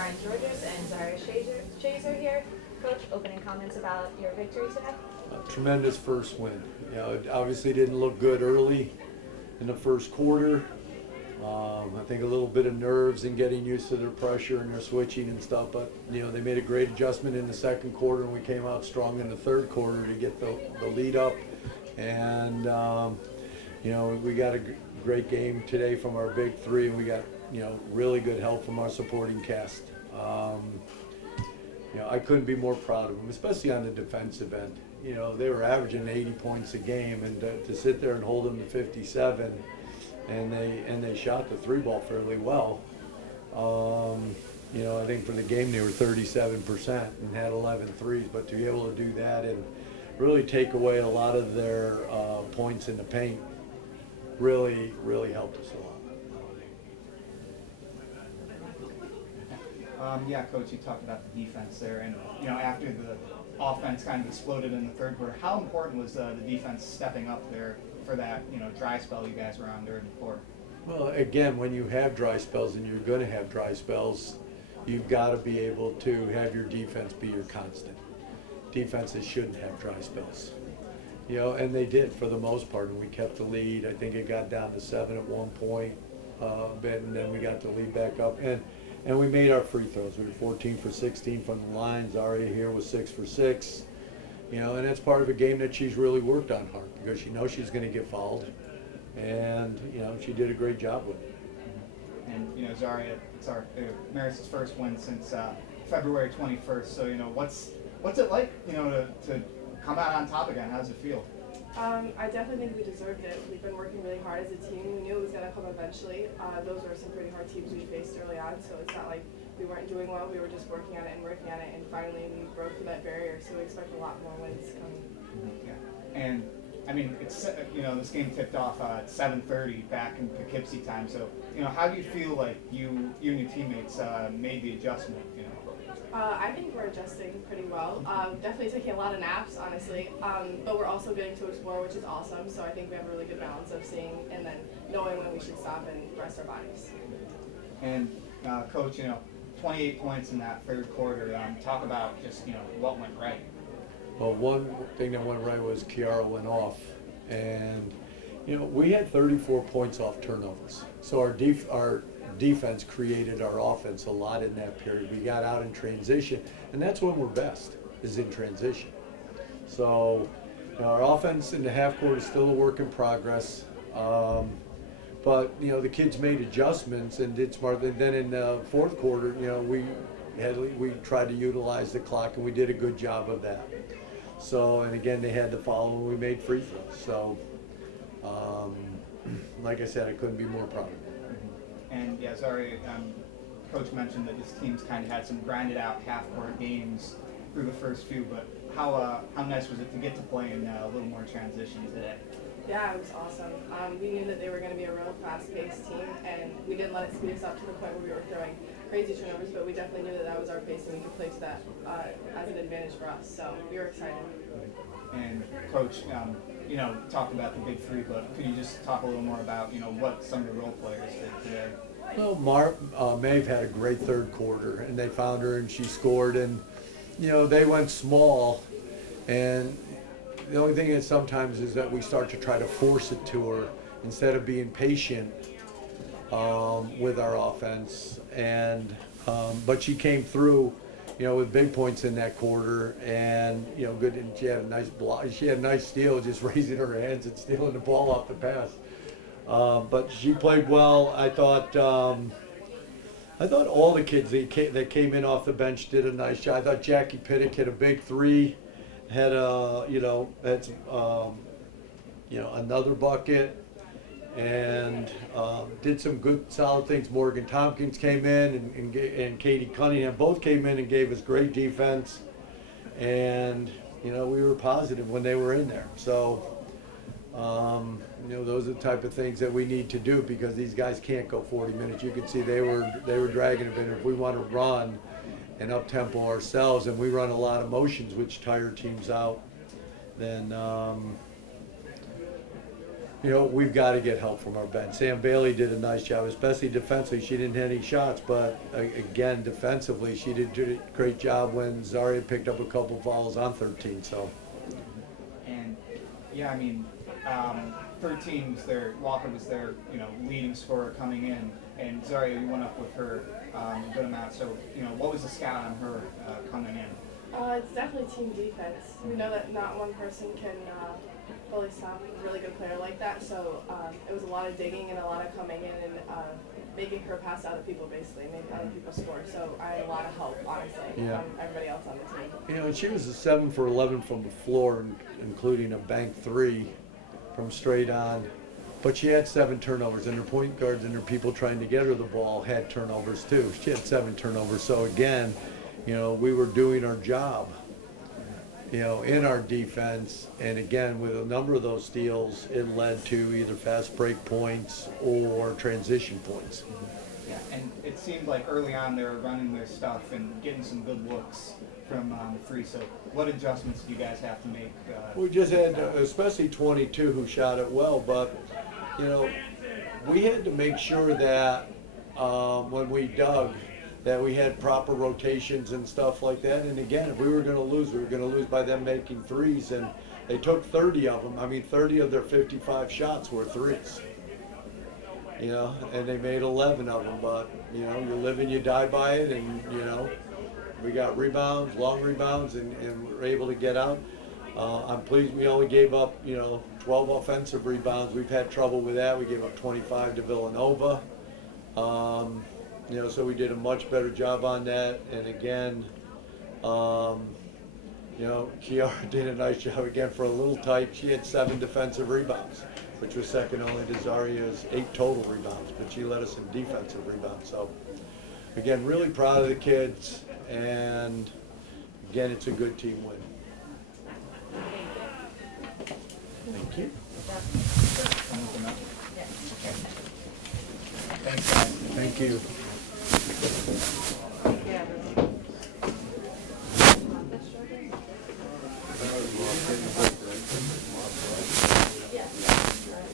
Brian Georges and Zaria Shazer here. Coach, opening comments about your victory today? A tremendous first win. You know, it obviously didn't look good early in the first quarter. I think a little bit of nerves and getting used to their pressure and their switching and stuff, but you know, they made a great adjustment in the second quarter, and we came out strong in the third quarter to get the lead up. And you know, we got a great game today from our big three, and we got, you know, really good help from our supporting cast. You know, I couldn't be more proud of them, especially on the defensive end. You know, they were averaging 80 points a game, and to sit there and hold them to 57, and they shot the three ball fairly well. You know, I think for the game they were 37% and had 11 threes, but to be able to do that and really take away a lot of their points in the paint really helped us a lot. Yeah, Coach, you talked about the defense there, and you know, after the offense kind of exploded in the third quarter, how important was the defense stepping up there for that, you know, dry spell you guys were on during the quarter? Well, again, when you have dry spells, and you're going to have dry spells, you've got to be able to have your defense be your constant. Defenses shouldn't have dry spells. You know, and they did for the most part, and we kept the lead. I think it got down to 7 at one point, and then we got the lead back up. And we made our free throws. We were 14 for 16 from the line. Zaria here was 6 for 6. You know, and that's part of a game that she's really worked on hard, because she knows she's going to get fouled. And, you know, she did a great job with it. And, you know, Zaria, it's Marist's first win since February 21st. So, you know, what's it like, you know, to come out on top again? How does it feel? I definitely think we deserved it. We've been working really hard as a team. We knew it was going to come eventually. Those were some pretty hard teams we faced early on, so it's not like we weren't doing well. We were just working on it, and finally we broke through that barrier, so we expect a lot more wins coming. Yeah. And, I mean, it's, you know, this game tipped off at 7:30 back in Poughkeepsie time, so, you know, how do you feel like you and your teammates made the adjustment, you know? I think we're adjusting pretty well. Definitely taking a lot of naps, honestly, but we're also getting to explore, which is awesome. So I think we have a really good balance of seeing and then knowing when we should stop and rest our bodies. And Coach, you know, 28 points in that third quarter. Talk about just, you know, what went right. Well, one thing that went right was Kiara went off, and you know, we had 34 points off turnovers. So our defense created our offense a lot in that period. We got out in transition, and that's when we're best, is in transition. So you know, our offense in the half court is still a work in progress, but you know, the kids made adjustments and did smart. And then in the fourth quarter, you know, we tried to utilize the clock, and we did a good job of that. So, and again, they had the foul, and we made free throws. So like I said, I couldn't be more proud of it. And yeah, Zaria, Coach mentioned that this team's kind of had some grinded out half-court games through the first few, but how nice was it to get to play in a little more transition today? Yeah, it was awesome. We knew that they were going to be a real fast-paced team, and we didn't let it speed us up to the point where we were throwing crazy turnovers, but we definitely knew that that was our pace, and we could play to that as an advantage for us. So we were excited. And Coach, you know, talked about the big three, but could you just talk a little more about, you know, what some of the role players did today? Well, Maeve had a great third quarter, and they found her, and she scored, and you know, they went small, and the only thing is sometimes is that we start to try to force it to her instead of being patient with our offense, and but she came through, you know, with big points in that quarter, and you know, good. And she had a nice block. She had a nice steal, just raising her hands and stealing the ball off the pass. But she played well. I thought all the kids that came in off the bench did a nice job. I thought Jackie Pittick hit a big three, had another bucket, and did some good solid things. Morgan Tompkins came in, and Katie Cunningham both came in and gave us great defense, and you know, we were positive when they were in there. So you know, those are the type of things that we need to do, because these guys can't go 40 minutes. You can see they were dragging a bit. If we want to run and up tempo ourselves, and we run a lot of motions which tire teams out, then you know, we've got to get help from our bench. Sam Bailey did a nice job, especially defensively. She didn't hit any shots, but again, defensively, she did a great job when Zaria picked up a couple fouls on 13. So, And yeah, I mean, 13 was their Walker was their leading scorer coming in, and Zaria, you went up with her a good amount. So what was the scout on her coming in? It's definitely team defense. We know that not one person can fully stop a really good player like that, so it was a lot of digging and a lot of coming in and making her pass other people, basically, make other people score. So I had a lot of help, honestly, from everybody else on the team. you know, and she was a 7 for 11 from the floor, including a bank 3 from straight on. But she had 7 turnovers, and her point guards and her people trying to get her the ball had turnovers too. She had 7 turnovers. So again, we were doing our job, in our defense. And again, with a number of those steals, it led to either fast break points or transition points. Yeah, and it seemed like early on they were running their stuff and getting some good looks from three. So what adjustments do you guys have to make? We just had, especially 22, who shot it well, but we had to make sure that when we dug, that we had proper rotations and stuff like that. And again, if we were going to lose, we were going to lose by them making threes. And they took 30 of them. I mean, 30 of their 55 shots were threes. And they made 11 of them. But, you live and you die by it. And, we got rebounds, long rebounds, and we're able to get out. I'm pleased we only gave up, 12 offensive rebounds. We've had trouble with that. We gave up 25 to Villanova. So we did a much better job on that. And again, Kiara did a nice job again for a little tight. She had 7 defensive rebounds, which was second only to Zaria's 8 total rebounds, but she led us in defensive rebounds. So again, really proud of the kids. And again, it's a good team win. Thank you. Thanks, guys. Thank you.